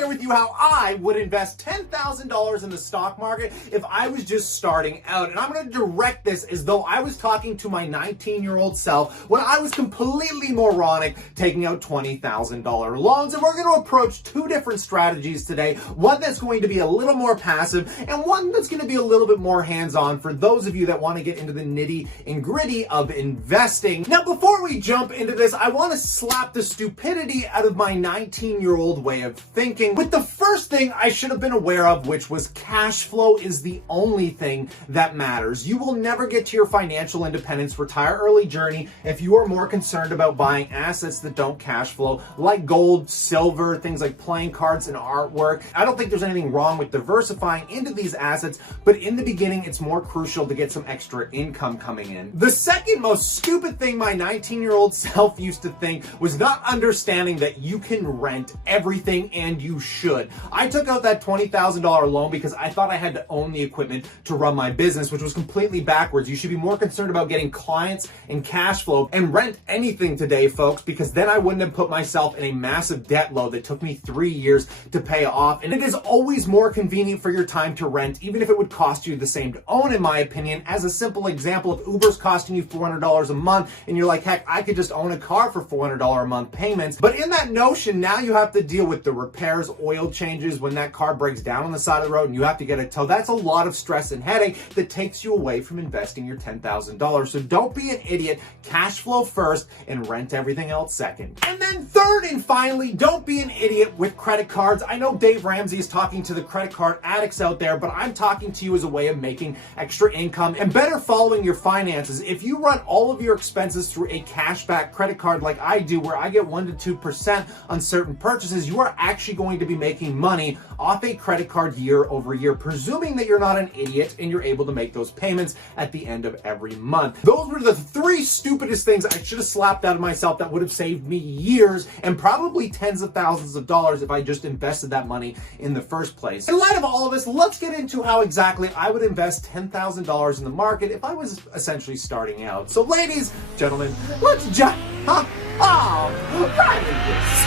share with you how I would invest $10,000 in the stock market if I was just starting out. And I'm going to direct this as though I was talking to my 19-year-old self when I was completely moronic taking out $20,000 loans. And we're going to approach two different strategies today. One that's going to be a little more passive and one that's going to be a little bit more hands-on for those of you that want to get into the nitty and gritty of investing. Now, before we jump into this, I want to slap the stupidity out of my 19-year-old way of thinking with the first thing I should have been aware of, which was cash flow is the only thing that matters. You will never get to your financial independence, retire early journey if you are more concerned about buying assets that don't cash flow, like gold, silver, things like playing cards and artwork. I don't think there's anything wrong with diversifying into these assets, but in the beginning, it's more crucial to get some extra income coming in. The second most stupid thing my 19-year-old self used to think was not understanding that you can rent everything, and you should. I took out that $20,000 loan because I thought I had to own the equipment to run my business, which was completely backwards. You should be more concerned about getting clients and cash flow, and rent anything today, folks, because then I wouldn't have put myself in a massive debt load that took me 3 years to pay off. And it is always more convenient for your time to rent, even if it would cost you the same to own, in my opinion. As a simple example, if Uber's costing you $400 a month and you're like, heck, I could just own a car for $400 a month payments. But in that notion, now you have to deal with the repairs, oil changes, when that car breaks down on the side of the road and you have to get it towed. That's a lot of stress and headache that takes you away from investing your $10,000. So don't be an idiot. Cash flow first and rent everything else second. And then third and finally, don't be an idiot with credit cards. I know Dave Ramsey is talking to the credit card addicts out there, but I'm talking to you as a way of making extra income and better following your finances. If you run all of your expenses through a cashback credit card like I do, where I get 1% to 2% on certain purchases, you are actually going to be making money off a credit card year over year, presuming that you're not an idiot and you're able to make those payments at the end of every month. Those were the three stupidest things I should have slapped out of myself that would have saved me years and probably tens of thousands of dollars if I just invested that money in the first place. In light of all of this, let's get into how exactly I would invest $10,000 in the market if I was essentially starting out. So ladies, gentlemen, let's jump right into this.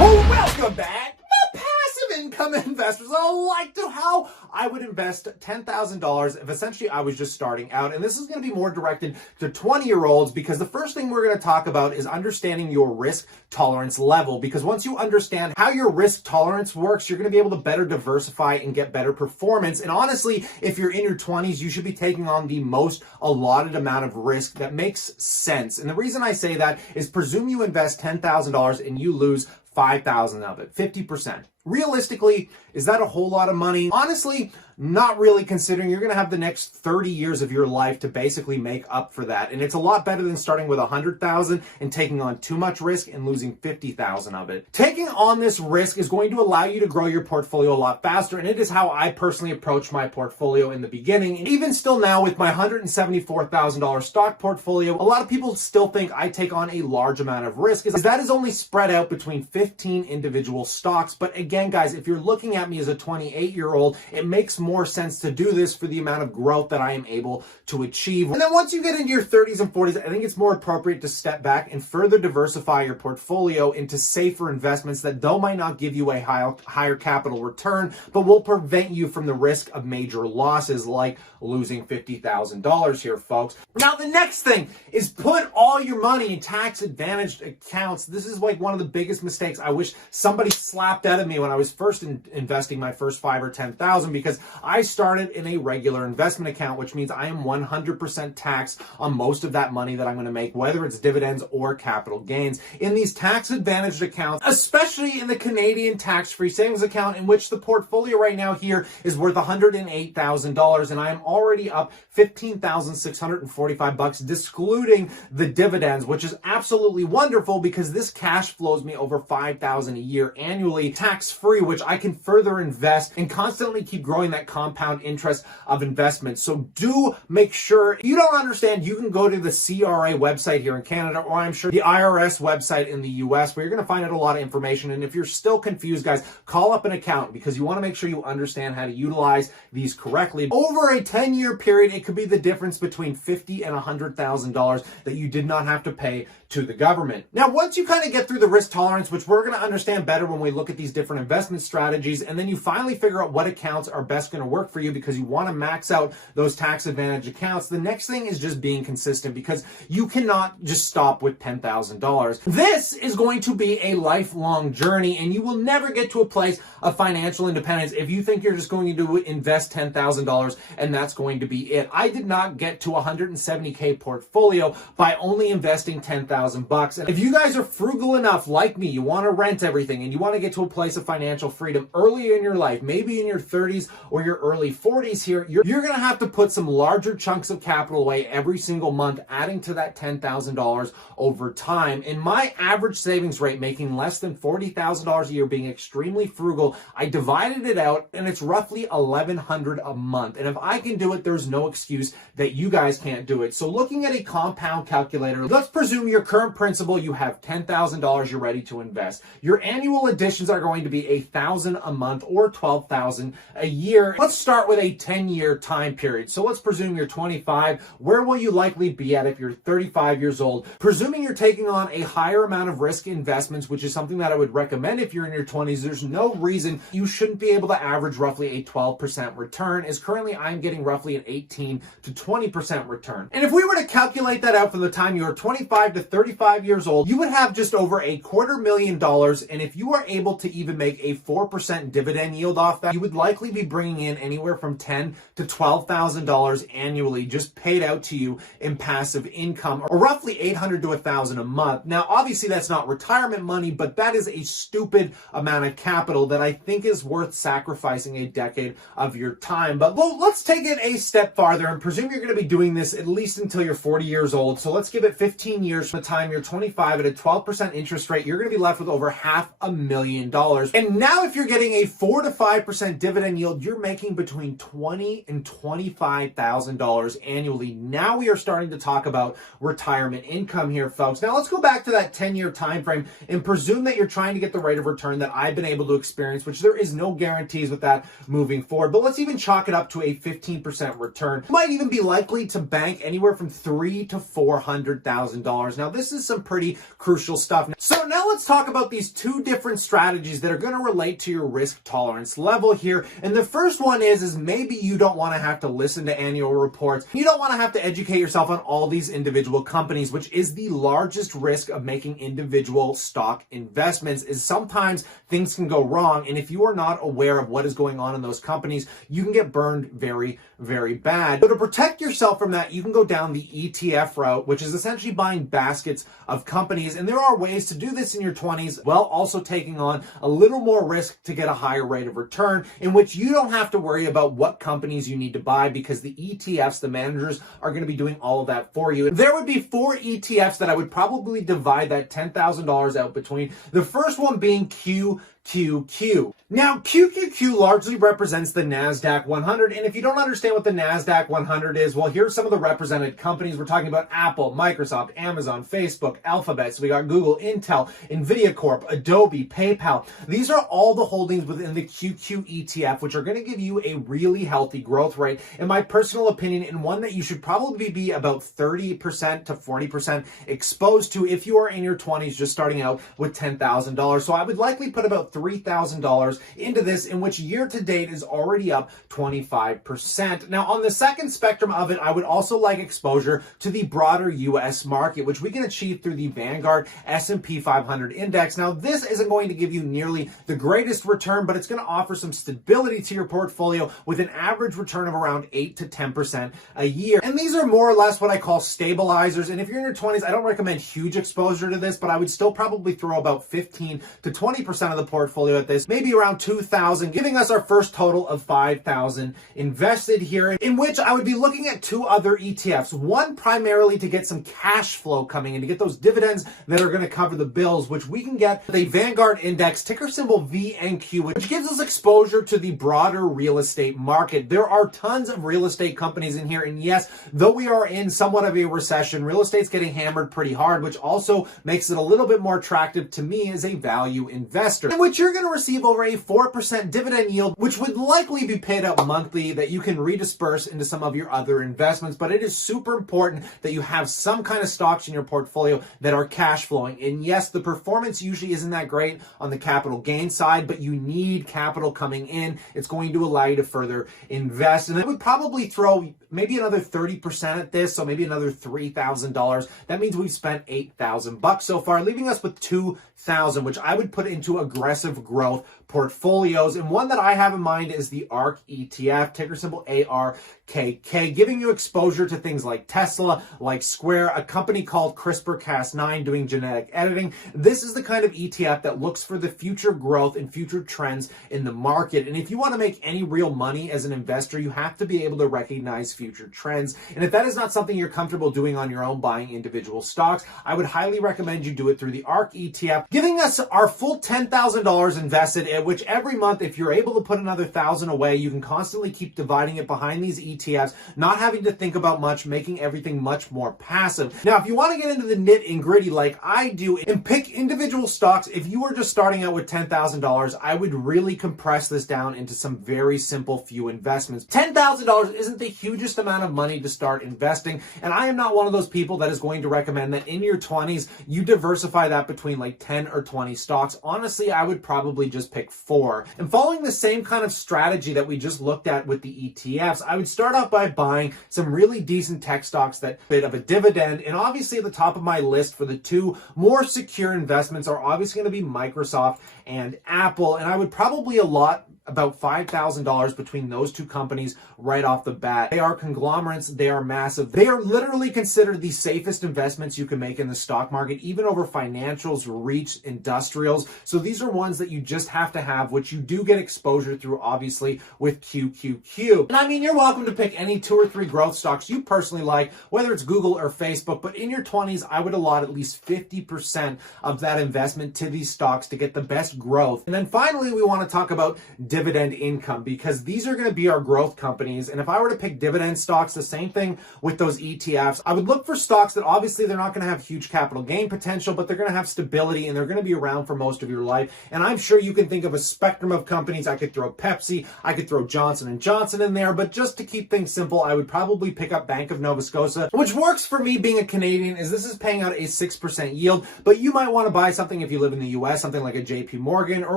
Welcome back, the passive income investors. I like to how I would invest $10,000 if essentially I was just starting out. And this is going to be more directed to 20-year-olds because the first thing we're going to talk about is understanding your risk tolerance level. Because once you understand how your risk tolerance works, you're going to be able to better diversify and get better performance. And honestly, if you're in your 20s, you should be taking on the most allotted amount of risk that makes sense. And the reason I say that is presume you invest $10,000 and you lose 5,000 of it, 50%. Realistically, is that a whole lot of money? Honestly, not really, considering you're going to have the next 30 years of your life to basically make up for that. And it's a lot better than starting with 100,000 and taking on too much risk and losing 50,000 of it. Taking on this risk is going to allow you to grow your portfolio a lot faster. And it is how I personally approached my portfolio in the beginning. And even still now with my $174,000 stock portfolio, a lot of people still think I take on a large amount of risk, as that is only spread out between 15 individual stocks. But again, guys, if you're looking at me as a 28-year-old, it makes more sense to do this for the amount of growth that I am able to achieve. And then once you get into your 30s and 40s, I think it's more appropriate to step back and further diversify your portfolio into safer investments that though might not give you a higher capital return, but will prevent you from the risk of major losses like losing $50,000 here, folks. Now, the next thing is put all your money in tax-advantaged accounts. This is like one of the biggest mistakes I wish somebody slapped out of me when I was first investing my first 5 or 10,000, because I started in a regular investment account, which means I am 100% taxed on most of that money that I'm going to make, whether it's dividends or capital gains. In these tax-advantaged accounts, especially in the Canadian tax-free savings account, in which the portfolio right now here is worth $108,000, and I am already up $15,645, excluding the dividends, which is absolutely wonderful because this cash flows me over $5,000 a year annually tax-free, which I can further invest and constantly keep growing that 4% compound interest of investments. So do make sure, if you don't understand, you can go to the CRA website here in Canada, or I'm sure the IRS website in the US, where you're going to find out a lot of information. And if you're still confused, guys, call up an accountant, because you want to make sure you understand how to utilize these correctly. Over a 10-year period, it could be the difference between $50,000 and $100,000 that you did not have to pay to the government. Now, once you kind of get through the risk tolerance, which we're going to understand better when we look at these different investment strategies, and then you finally figure out what accounts are best going to work for you because you want to max out those tax advantage accounts, the next thing is just being consistent, because you cannot just stop with $10,000. This is going to be a lifelong journey, and you will never get to a place of financial independence if you think you're just going to invest $10,000 and that's going to be it. I did not get to a $170K portfolio by only investing $10,000. And if you guys are frugal enough, like me, you want to rent everything and you want to get to a place of financial freedom early in your life, maybe in your 30s or your early 40s here, you're going to have to put some larger chunks of capital away every single month, adding to that $10,000 over time. In my average savings rate, making less than $40,000 a year, being extremely frugal, I divided it out and it's roughly $1,100 a month. And if I can do it, there's no excuse that you guys can't do it. So looking at a compound calculator, let's presume your current principal, you have $10,000 you're ready to invest. Your annual additions are going to be $1,000 a month or $12,000 a year. Let's start with a 10-year time period. So let's presume you're 25. Where will you likely be at if you're 35 years old? Presuming you're taking on a higher amount of risk investments, which is something that I would recommend if you're in your 20s, there's no reason you shouldn't be able to average roughly a 12% return, as currently I'm getting roughly an 18 to 20% return. And if we were to calculate that out from the time you are 25 to 35 years old, you would have just over $250,000. And if you are able to even make a 4% dividend yield off that, you would likely be bringing in anywhere from $10,000 to $12,000 annually just paid out to you in passive income, or roughly $800 to $1,000 a month. Now, obviously that's not retirement money, but that is a stupid amount of capital that I think is worth sacrificing a decade of your time. But let's take it a step farther and presume you're going to be doing this at least until you're 40 years old. So let's give it 15 years from the time you're 25 at a 12% interest rate. You're going to be left with over $500,000. And now if you're getting a 4 to 5% dividend yield, you're making between $20,000 and $25,000 annually. Now we are starting to talk about retirement income here, folks. Now let's go back to that 10-year time frame and presume that you're trying to get the rate of return that I've been able to experience, which there is no guarantees with that moving forward. But let's even chalk it up to a 15% return. You might even be likely to bank anywhere from $300,000 to $400,000. Now this is some pretty crucial stuff. So now let's talk about these two different strategies that are going to relate to your risk tolerance level here. And the first one is maybe you don't want to have to listen to annual reports. You don't want to have to educate yourself on all these individual companies, which is the largest risk of making individual stock investments, is sometimes things can go wrong. And if you are not aware of what is going on in those companies, you can get burned very, very bad. So to protect yourself from that, you can go down the ETF route, which is essentially buying baskets of companies. And there are ways to do this in your 20s while also taking on a little more risk to get a higher rate of return, in which you don't have to worry about what companies you need to buy, because the ETFs, the managers, are going to be doing all of that for you. There would be 4 ETFs that I would probably divide that $10,000 out between. The first one being QQQ. Now, QQQ largely represents the NASDAQ 100, and if you don't understand what the NASDAQ 100 is, well, here's some of the represented companies. We're talking about Apple, Microsoft, Amazon, Facebook, Alphabet. So we got Google, Intel, Nvidia Corp, Adobe, PayPal. These are all the holdings within the QQ ETF, which are going to give you a really healthy growth rate, in my personal opinion, and one that you should probably be about 30% to 40% exposed to if you are in your 20s just starting out with $10,000. So I would likely put about $3,000 into this, in which year to date is already up 25%. Now, on the second spectrum of it, I would also like exposure to the broader US market, which we can achieve through the Vanguard S&P 500 index. Now, this isn't going to give you nearly the greatest return, but it's going to offer some stability to your portfolio with an average return of around 8 to 10% a year. And these are more or less what I call stabilizers. And if you're in your 20s, I don't recommend huge exposure to this, but I would still probably throw about 15 to 20% of the portfolio portfolio at this, maybe around 2,000, giving us our first total of 5,000 invested here, in which I would be looking at two other ETFs. One primarily to get some cash flow coming in, to get those dividends that are going to cover the bills, which we can get the Vanguard Index, ticker symbol VNQ, which gives us exposure to the broader real estate market. There are tons of real estate companies in here, and yes, though we are in somewhat of a recession, real estate's getting hammered pretty hard, which also makes it a little bit more attractive to me as a value investor, in which you're going to receive over a 4% dividend yield, which would likely be paid out monthly, that you can redisperse into some of your other investments. But it is super important that you have some kind of stocks in your portfolio that are cash flowing. And yes, the performance usually isn't that great on the capital gain side, but you need capital coming in. It's going to allow you to further invest. And I would probably throw maybe another 30% at this, so maybe another $3,000. That means we've spent $8,000 so far, leaving us with $2,000, which I would put into aggressive growth portfolios. And one that I have in mind is the ARK ETF, ticker symbol ARKK, giving you exposure to things like Tesla, like Square, a company called CRISPR-Cas9 doing genetic editing. This is the kind of ETF that looks for the future growth and future trends in the market. And if you want to make any real money as an investor, you have to be able to recognize future trends. And if that is not something you're comfortable doing on your own, buying individual stocks, I would highly recommend you do it through the ARK ETF, giving us our full $10,000 invested, at which every month, if you're able to put another $1,000 away, you can constantly keep dividing it behind these ETFs, not having to think about much, making everything much more passive. Now, if you want to get into the nit and gritty like I do and pick individual stocks, if you were just starting out with $10,000, I would really compress this down into some very simple few investments. $10,000 isn't the hugest amount of money to start investing, and I am not one of those people that is going to recommend that in your 20s you diversify that between like 10 or 20 stocks. Honestly, I would probably just pick 4. And following the same kind of strategy that we just looked at with the ETFs, I would start out by buying some really decent tech stocks that bit of a dividend. And obviously at the top of my list for the two more secure investments are obviously going to be Microsoft and Apple, and I would probably allot about $5,000 between those two companies right off the bat. They are conglomerates. They are massive. They are literally considered the safest investments you can make in the stock market, even over financials, REITs, industrials. So these are ones that you just have to have, which you do get exposure through, obviously, with QQQ. And I mean, you're welcome to pick any 2 or 3 growth stocks you personally like, whether it's Google or Facebook, but in your 20s, I would allot at least 50% of that investment to these stocks to get the best growth. And then finally, we want to talk about dividend income, because these are going to be our growth companies. And if I were to pick dividend stocks, the same thing with those ETFs, I would look for stocks that obviously they're not going to have huge capital gain potential, but they're going to have stability and they're going to be around for most of your life. And I'm sure you can think of a spectrum of companies. I could throw Pepsi, I could throw Johnson & Johnson in there, but just to keep things simple, I would probably pick up Bank of Nova Scotia, which works for me being a Canadian, is this is paying out a 6% yield, but you might want to buy something if you live in the US, something like a JP Morgan or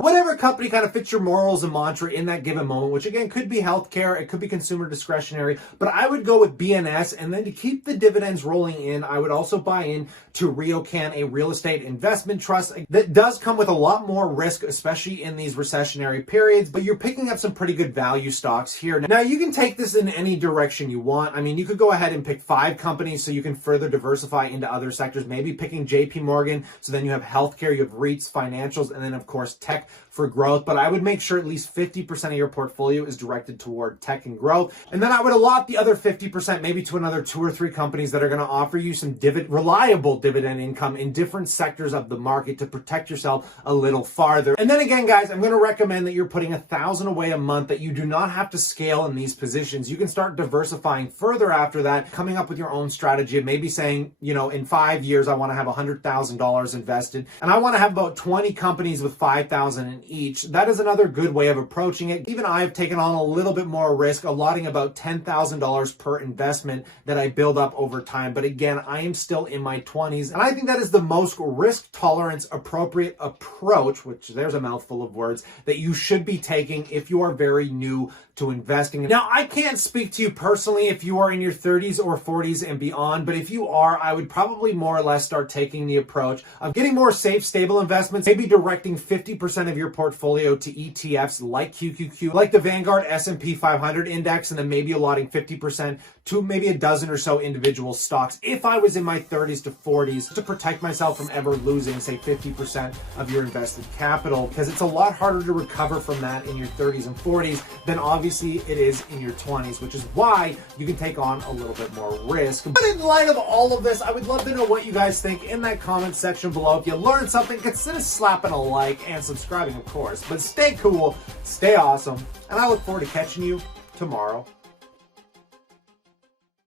whatever company kind of fits your morals and mantra in that given moment, which again could be healthcare, it could be consumer discretionary, but I would go with BNS. And then to keep the dividends rolling in, I would also buy in to RioCan, a real estate investment trust that does come with a lot more risk, especially in these recessionary periods, but you're picking up some pretty good value stocks here. Now you can take this in any direction you want. I mean, you could go ahead and pick 5 companies so you can further diversify into other sectors, maybe picking JP Morgan, so then you have healthcare, you have REITs, financials, and then of course tech for growth. But I would make sure at least 50% of your portfolio is directed toward tech and growth. And then I would allot the other 50% maybe to another 2 or 3 companies that are going to offer you some reliable dividend income in different sectors of the market to protect yourself a little farther. And then again, guys, I'm going to recommend that you're putting $1,000 away a month, that you do not have to scale in these positions. You can start diversifying further after that, coming up with your own strategy, and maybe saying, you know, in 5 years, I want to have $100,000 invested, and I want to have about 20 companies with $5,000 in each. That is another good way of approaching it. Even I've taken on a little bit more risk, allotting about $10,000 per investment that I build up over time. But again, I am still in my 20s, and I think that is the most risk tolerance appropriate approach, which there's a mouthful of words, that you should be taking if you are very new to investing. Now, I can't speak to you personally if you are in your 30s or 40s and beyond, but if you are, I would probably more or less start taking the approach of getting more safe, stable investments, maybe directing 50% of your portfolio to ETFs like QQQ, like the Vanguard S&P 500 index, and then maybe allotting 50% to maybe a dozen or so individual stocks if I was in my 30s to 40s, to protect myself from ever losing, say, 50% of your invested capital, because it's a lot harder to recover from that in your 30s and 40s than obviously it is in your 20s, which is why you can take on a little bit more risk. But in light of all of this, I would love to know what you guys think in that comment section below. If you learned something, consider slapping a like and subscribing, of course. But stay cool, stay awesome, and I look forward to catching you tomorrow.